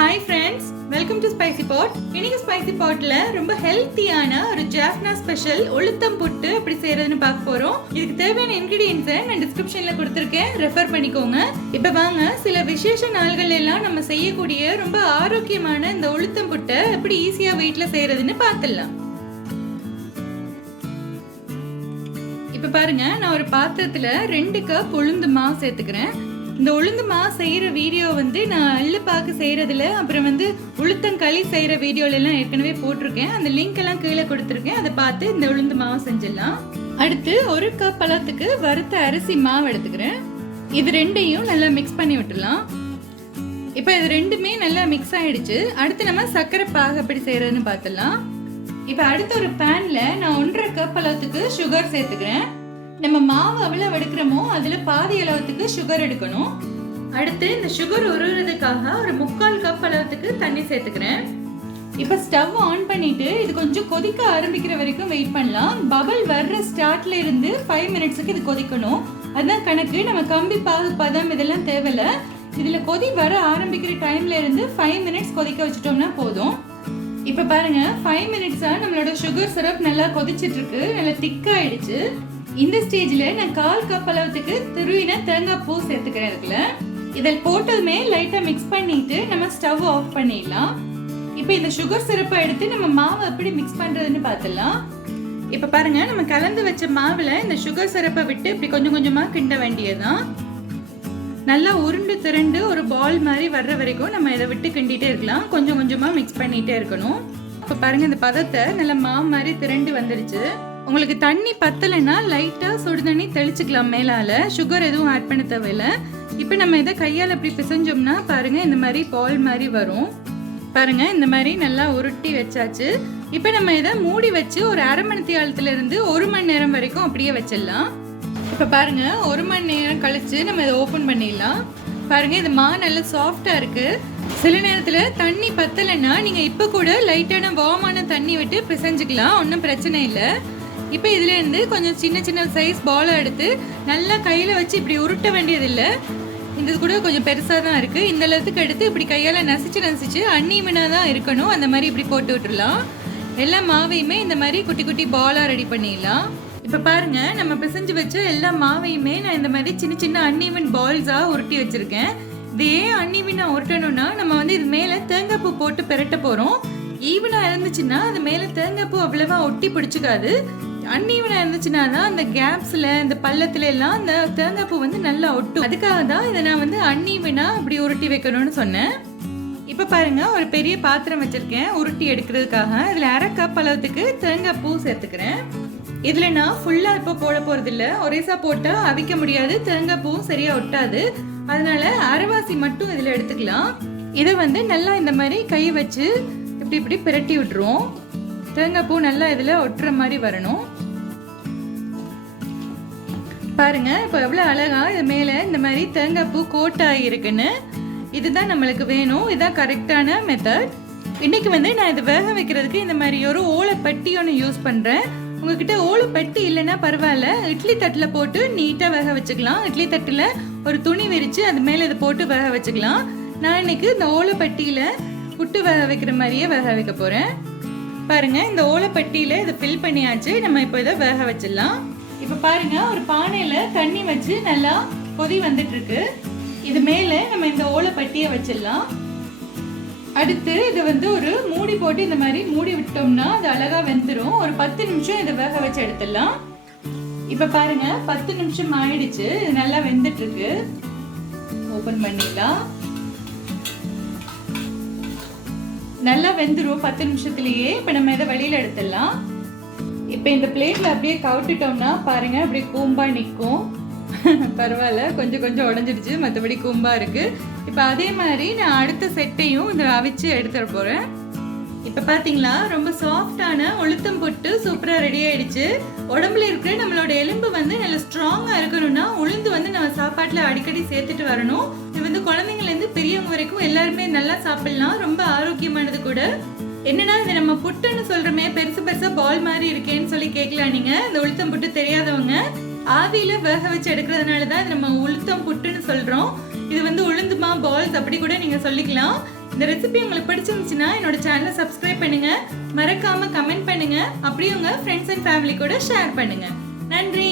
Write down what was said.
Hi friends, welcome to Spicy Pot. இன்னைக்கு Spicy Potல ரொம்ப ஹெல்த்தியான ஒரு Jaffna ஸ்பெஷல் உளுத்தம் புட்டு எப்படி செய்யறதுன்னு பார்க்க போறோம். இதுக்கு தேவையான இன்கிரிடியன்ட்ஸை நான் டிஸ்கிரிப்ஷன்ல கொடுத்திருக்கேன், ரெஃபர் பண்ணிக்கோங்க. இப்போ வாங்க சில விசேஷ நாள்கள் எல்லாம் நம்ம செய்யக்கூடிய ரொம்ப ஆரோக்கியமான இந்த உளுத்தம் புட்டை எப்படி ஈஸியா வீட்ல செய்யறதுன்னு பார்த்துடலாம். இப்போ பாருங்க, நான் ஒரு பாத்திரத்துல 2 கப் உளுந்து மாவு சேர்த்துக்கிறேன். இந்த உளுந்து மாவு செய்யற வீடியோ நான் அள்ளுப்பாக்கு செய்யறதுல அப்புறம் உளுத்தங்களி செய்யற வீடியோல எல்லாம் ஏற்கனவே போட்டிருக்கேன். அந்த லிங்க் எல்லாம் கீழே கொடுத்துருக்கேன், அதை பார்த்து இந்த உளுந்து மாவு செஞ்சிடலாம். அடுத்து 1 கப் அளவுக்கு வறுத்த அரிசி மாவு எடுத்துக்கிறேன். இது ரெண்டையும் நல்லா மிக்ஸ் பண்ணி விட்டுலாம். இப்போ இது ரெண்டுமே நல்லா மிக்ஸ் ஆயிடுச்சு. அடுத்து நம்ம சர்க்கரை பாகு எப்படி செய்யறதுன்னு பார்த்துடலாம். இப்போ அடுத்த ஒரு பேன்ல நான் 1.5 கப் அளவுக்கு சுகர் சேர்த்துக்கிறேன். நம்ம மாவு எவ்வளவு எடுக்கிறோமோ அதுல பாதி அளவுக்கு சுகர் எடுக்கணும். அடுத்து இந்த சுகர் உருகுறதுக்காக ஒரு 3/4 கப் அளவுக்கு தண்ணி சேர்த்துக்கிறேன். இப்ப ஸ்டவ் ஆன் பண்ணிட்டு இது கொஞ்சம் கொதிக்க ஆரம்பிக்கிற வரைக்கும் வெயிட் பண்ணலாம். பபிள் வர்ற ஸ்டார்ட்ல இருந்து 5 மினிட்ஸ்க்கு இது கொதிக்கணும். அதுதான் கணக்கு. நம்ம கம்பி பாகு பதம் இதெல்லாம் தேவையில்ல. இதுல கொதி வர ஆரம்பிக்கிற டைம்ல இருந்து 5 மினிட்ஸ் கொதிக்க வச்சுட்டோம்னா போதும். இப்ப பாருங்க, 5 மினிட்ஸா நம்மளோட சுகர் சிரப் நல்லா கொதிச்சிட்டு இருக்கு, நல்லா திக்காயிடுச்சு. இந்த ஸ்டேஜ்ல நான் 1/4 கப் அளவுக்கு துருவின தேங்காய் பூ சேர்த்துக்கிறேன். இருக்குல்ல, இதில் போட்டதுமே லைட்டா மிக்ஸ் பண்ணிட்டு நம்ம ஸ்டவ் ஆஃப் பண்ணிடலாம். இப்போ இந்த சுகர் சிரப்பை எடுத்து நம்ம மாவை எப்படி மிக்ஸ் பண்றதுன்னு பார்த்துடலாம். இப்போ பாருங்க, நம்ம கலந்து வச்ச மாவுல இந்த சுகர் சிரப்பை விட்டு இப்படி கொஞ்சம் கொஞ்சமா கிண்ட வேண்டியதுதான். நல்லா உருண்டு திரண்டு ஒரு பால் மாதிரி வர்ற வரைக்கும் நம்ம இதை விட்டு கிண்டிட்டே இருக்கலாம். கொஞ்சம் கொஞ்சமா மிக்ஸ் பண்ணிட்டே இருக்கணும். இப்போ பாருங்க, இந்த பதத்தை நல்லா மாவு மாதிரி திரண்டு வந்துடுச்சு. உங்களுக்கு தண்ணி பத்தலைன்னா லைட்டா சுடு தண்ணி தெளிச்சுக்கலாம் மேலால. சுகர் எதுவும் ஆட் பண்ண தேவையில்ல. இப்போ நம்ம இதை கையால் அப்படி பிசைஞ்சோம்னா பாருங்க, இந்த மாதிரி பால் மாதிரி வரும். பாருங்க, இந்த மாதிரி நல்லா உருட்டி வச்சாச்சு. இப்போ நம்ம இதை மூடி வச்சு ஒரு 1/2 மணி நேரத்துல இருந்து 1 மணி நேரம் வரைக்கும் அப்படியே வச்சிடலாம். இப்போ பாருங்க, 1 மணி நேரம் கழிச்சு நம்ம இதை ஓப்பன் பண்ணிடலாம். பாருங்க, இது மா நல்லா சாஃப்டா இருக்கு. சில நேரத்துல தண்ணி பத்தலைன்னா நீங்க இப்ப கூட லைட்டான வார்மான தண்ணி விட்டு பிசைஞ்சுக்கலாம், ஒன்றும் பிரச்சனை இல்லை. இப்போ இதுல இருந்து கொஞ்சம் சின்ன சின்ன சைஸ் பாலை எடுத்து நல்லா கையில வச்சு இப்படி உருட்ட வேண்டியதில்லை. இந்த கூட கொஞ்சம் பெருசா தான் இருக்கு. இந்த அளவுக்கு எடுத்து இப்படி கையால நசிச்சு அன்னீவனா தான் இருக்கணும். அந்த மாதிரி இப்படி போட்டு விட்டுடலாம். எல்லா மாவையுமே இந்த மாதிரி குட்டி குட்டி பாலா ரெடி பண்ணிடலாம். இப்ப பாருங்க, நம்ம பிசைஞ்சு வச்ச எல்லா மாவையுமே நான் இந்த மாதிரி சின்ன சின்ன அன்னீவன் பால்ஸா உருட்டி வச்சிருக்கேன். இது ஏன் அன்னீவனா உருட்டணும்னா, நம்ம இது மேல தேங்காய் பூ போட்டு பெரட்ட போறோம். ஈவனா இருந்துச்சுன்னா அது மேல தேங்காய் பூ அவ்வளவா ஒட்டி பிடிச்சிக்காது. அன்னீவனா இருந்துச்சுன்னா தான் அந்த கேப்ஸ்ல இந்த பள்ளத்துல எல்லாம் அந்த தேங்காய் பூ நல்லா ஒட்டும். அதுக்காக தான் இதை நான் அன்னீவனா இப்படி உருட்டி வைக்கணும்னு சொன்னேன். இப்ப பாருங்க, ஒரு பெரிய பாத்திரம் வச்சிருக்கேன் உருட்டி எடுக்கிறதுக்காக. இதுல 1/2 கப் அளவுக்கு தேங்காய் பூ சேர்த்துக்கிறேன். இதுல நான் ஃபுல்லா இப்ப போட போறது இல்ல. ஒரேசா போட்டா அவிக்க முடியாது, தேங்காய் பூவும் சரியா ஒட்டாது. அதனால அரைவாசி மட்டும் இதுல எடுத்துக்கலாம். இதை நல்லா இந்த மாதிரி கை வச்சு இப்படி இப்படி பிரட்டி விட்டுருவோம். தேங்காய் பூ நல்லா இதுல ஒட்டுற மாதிரி வரணும். பாருங்க, இப்போ எவ்வளவு அழகா இது மேல இந்த மாதிரி தேங்காய் பூ கோட் ஆகிருக்குன்னு. இதுதான் நம்மளுக்கு வேணும். இதுதான் கரெக்டான மெத்தட். இன்னைக்கு நான் இதை வேக வைக்கிறதுக்கு இந்த மாதிரி ஒரு ஓலைப்பட்டி ஒன்று யூஸ் பண்றேன். உங்ககிட்ட ஓலைப்பட்டி இல்லைன்னா பரவாயில்ல, இட்லி தட்டுல போட்டு நீட்டா வேக வச்சுக்கலாம். இட்லி தட்டுல ஒரு துணி விரிச்சு அது மேல இதை போட்டு வேக வச்சுக்கலாம். நான் இன்னைக்கு இந்த ஓலைப்பட்டியில புட்டு வேக வைக்கிற மாதிரியே வேக வைக்க போறேன். பாருங்க, இந்த ஓலைப்பட்டியில இதை ஃபில் பண்ணியாச்சு. நம்ம இப்போ இதை வேக வச்சிடலாம். இப்ப பாருங்க, ஒரு பானையில தண்ணி வச்சு நல்லா கொதி வந்துட்டு இருக்கு. இது மேல நம்ம இந்த ஓலைப்பட்டியை வச்சிடலாம். அடுத்து இது ஒரு மூடி போட்டு இந்த மாதிரி மூடி விட்டோம்னா அது அழகா வெந்துடும். ஒரு 10 நிமிஷம் இதை வேக வச்சு எடுத்துடலாம். இப்ப பாருங்க, 10 நிமிஷம் ஆயிடுச்சு. இது நல்லா வெந்துட்டு இருக்கு. ஓபன் பண்ணிடலாம். நல்லா வெந்துடும் 10 நிமிஷத்துலயே. இப்ப நம்ம இதை வெளியில எடுத்துடலாம். இப்ப இந்த பிளேட்ல அப்படியே கவுட்டுட்டோம்னா பாருங்க, அப்படியே கூம்பா நிற்கும். பரவாயில்ல, கொஞ்சம் கொஞ்சம் உடஞ்சிடுச்சு, மற்றபடி கூம்பா இருக்கு. இப்ப அதே மாதிரி நான் அடுத்த செட்டையும் இதை அவிச்சு எடுத்துட போறேன். இப்ப பாத்தீங்களா, ரொம்ப சாஃப்டான உளுத்தம் புட்டு சூப்பரா ரெடி ஆயிடுச்சு. உடம்புல இருக்கிற நம்மளோட எலும்பு நல்லா ஸ்ட்ராங்கா இருக்கணும்னா உளுந்து நம்ம சாப்பாட்டுல அடிக்கடி சேர்த்துட்டு வரணும். இது குழந்தைங்கள்ல இருந்து பெரியவங்க வரைக்கும் எல்லாருமே நல்லா சாப்பிடலாம். ரொம்ப ஆரோக்கியமானது கூட. என்னன்னா, இது நம்ம புட்டுன்னு சொல்றோமே, பெருசு பெருசா பால் மாதிரி இருக்கேன்னு சொல்லி கேட்கலாம் நீங்க. இந்த உளுத்தம் புட்டு தெரியாதவங்க, ஆவியில வேக வச்சு எடுக்கிறதுனாலதான் நம்ம உளுத்தம் புட்டுன்னு சொல்றோம். இது உளுந்துமா பால்ஸ் அப்படி கூட நீங்க சொல்லிக்கலாம். இந்த ரெசிபி உங்களுக்கு பிடிச்சிருந்துச்சுன்னா என்னோட சேனலை சப்ஸ்கிரைப் பண்ணுங்க, மறக்காம கமெண்ட் பண்ணுங்க, அப்படியே உங்க ஃப்ரெண்ட்ஸ் அண்ட் ஃபேமிலி கூட ஷேர் பண்ணுங்க. நன்றி.